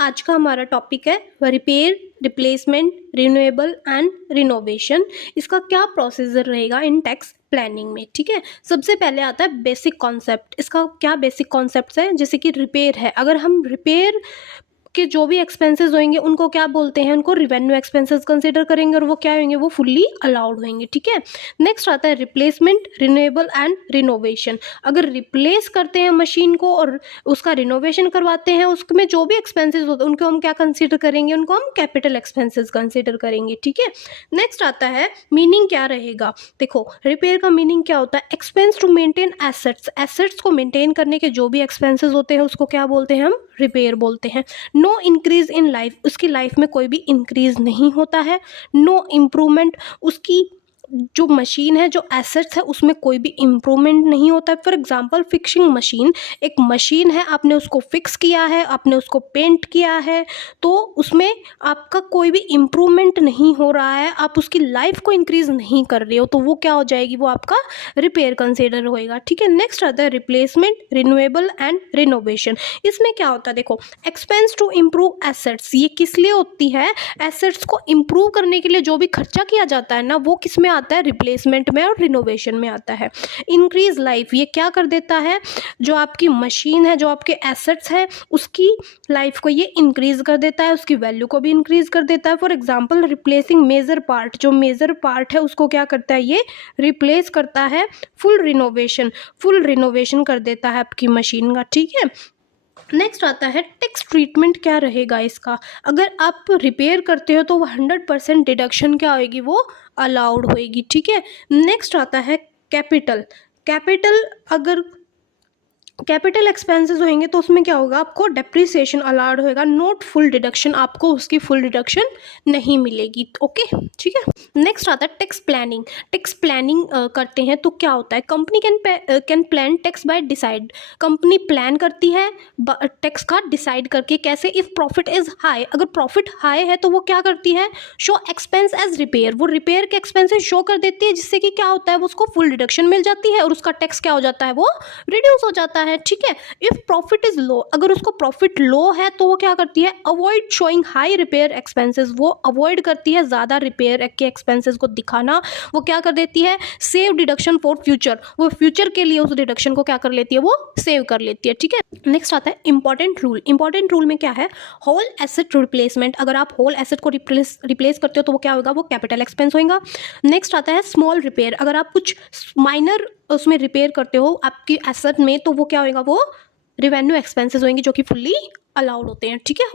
आज का हमारा टॉपिक है repair, replacement, renewable and renovation. इसका क्या प्रोसीजर रहेगा इन टैक्स प्लानिंग में। ठीक है, सबसे पहले आता है बेसिक कॉन्सेप्ट। इसका क्या बेसिक कॉन्सेप्ट्स है, जैसे कि रिपेयर है, अगर हम रिपेयर के जो भी एक्सपेंसेस होंगे उनको क्या बोलते हैं, उनको रिवेन्यू एक्सपेंसेस कंसीडर करेंगे और वो क्या होंगे, वो फुल्ली अलाउड होंगे। ठीक है, नेक्स्ट आता है रिप्लेसमेंट, रिन्यूएबल एंड रिनोवेशन। अगर रिप्लेस करते हैं मशीन को और उसका रिनोवेशन करवाते हैं, उसमें जो भी एक्सपेंसेस होते हैं उनको हम क्या कंसीडर करेंगे, उनको हम कैपिटल एक्सपेंसेस कंसीडर करेंगे। ठीक है, नेक्स्ट आता है मीनिंग क्या रहेगा। देखो, रिपेयर का मीनिंग क्या होता है, expense to maintain assets. Assets को मेंटेन करने के जो भी एक्सपेंसेस होते हैं उसको क्या बोलते हैं, हम रिपेयर बोलते हैं। नो इंक्रीज इन लाइफ, उसकी लाइफ में कोई भी इंक्रीज नहीं होता है। नो इम्प्रूवमेंट, उसकी जो मशीन है, जो एसेट्स है, उसमें कोई भी इम्प्रूवमेंट नहीं होता है। फॉर एग्जांपल फिक्सिंग मशीन, एक मशीन है, आपने उसको फिक्स किया है, आपने उसको पेंट किया है, तो उसमें आपका कोई भी इम्प्रूवमेंट नहीं हो रहा है, आप उसकी लाइफ को इंक्रीज नहीं कर रहे हो, तो वो क्या हो जाएगी, वो आपका रिपेयर कंसिडर होएगा। ठीक है, नेक्स्ट आता है रिप्लेसमेंट, रिन्यूएबल एंड रिनोवेशन। इसमें क्या होता है, देखो, एक्सपेंस टू इम्प्रूव एसेट्स, ये किस लिए होती है, एसेट्स को इम्प्रूव करने के लिए जो भी खर्चा किया जाता है ना, वो किस में आता है, रिप्लेसमेंट में और रिनोवेशन में आता है। इंक्रीज लाइफ, ये क्या कर देता है, जो आपकी मशीन है, जो आपके एसेट्स है, उसकी लाइफ को ये इंक्रीज कर देता है, उसकी वैल्यू को भी इंक्रीज कर देता है। For example replacing major part, जो मेजर पार्ट है उसको क्या करता है, ये रिप्लेस करता है। फुल रिनोवेशन कर देता है आपकी मशीन का। ठीक है, नेक्स्ट आता है टैक्स ट्रीटमेंट क्या रहेगा इसका। अगर आप रिपेयर करते हो तो वो 100% डिडक्शन क्या होएगी, वो अलाउड होएगी। ठीक है, नेक्स्ट आता है कैपिटल अगर कैपिटल एक्सपेंसेस होंगे तो उसमें क्या होगा, आपको डेप्रिसिएशन अलाउड होएगा, नॉट फुल डिडक्शन, आपको उसकी फुल डिडक्शन नहीं मिलेगी। ओके, ठीक है, नेक्स्ट आता है टैक्स प्लानिंग। टैक्स प्लानिंग करते हैं तो क्या होता है, company can plan tax bye decide. Company plan करती है टैक्स का डिसाइड करके, कैसे, इफ प्रॉफिट इज हाई, अगर प्रॉफिट हाई है तो वो क्या करती है, शो एक्सपेंस एज रिपेयर, वो रिपेयर के एक्सपेंसेस शो कर देती है, जिससे कि क्या होता है, वो उसको फुल डिडक्शन मिल जाती है और उसका टैक्स क्या हो जाता है, वो रिड्यूस हो जाता है। ठीक है, इफ प्रॉफिट इज लो, अगर उसको प्रॉफिट लो है तो वो क्या करती है, avoid showing high repair expenses, वो अवॉइड करती है ज्यादा रिपेयर के एक्सपेंसेस को दिखाना। वो क्या कर देती है, सेव डिडक्शन फॉर फ्यूचर, वो फ्यूचर के लिए उस डिडक्शन को क्या कर लेती है, वो सेव कर लेती है। ठीक है, नेक्स्ट आता है इंपॉर्टेंट रूल। इंपॉर्टेंट रूल में क्या है, होल एसेट रिप्लेसमेंट, अगर आप होल एसेट को रिप्लेस करते हो तो वो क्या होगा, वो कैपिटल एक्सपेंस होगा। नेक्स्ट आता है स्मॉल रिपेयर, अगर आप कुछ माइनर उसमें रिपेयर करते हो आपकी एसेट में तो वो क्या होगा, वो रिवेन्यू एक्सपेंसेस होंगे जो कि फुल्ली अलाउड होते हैं। ठीक है।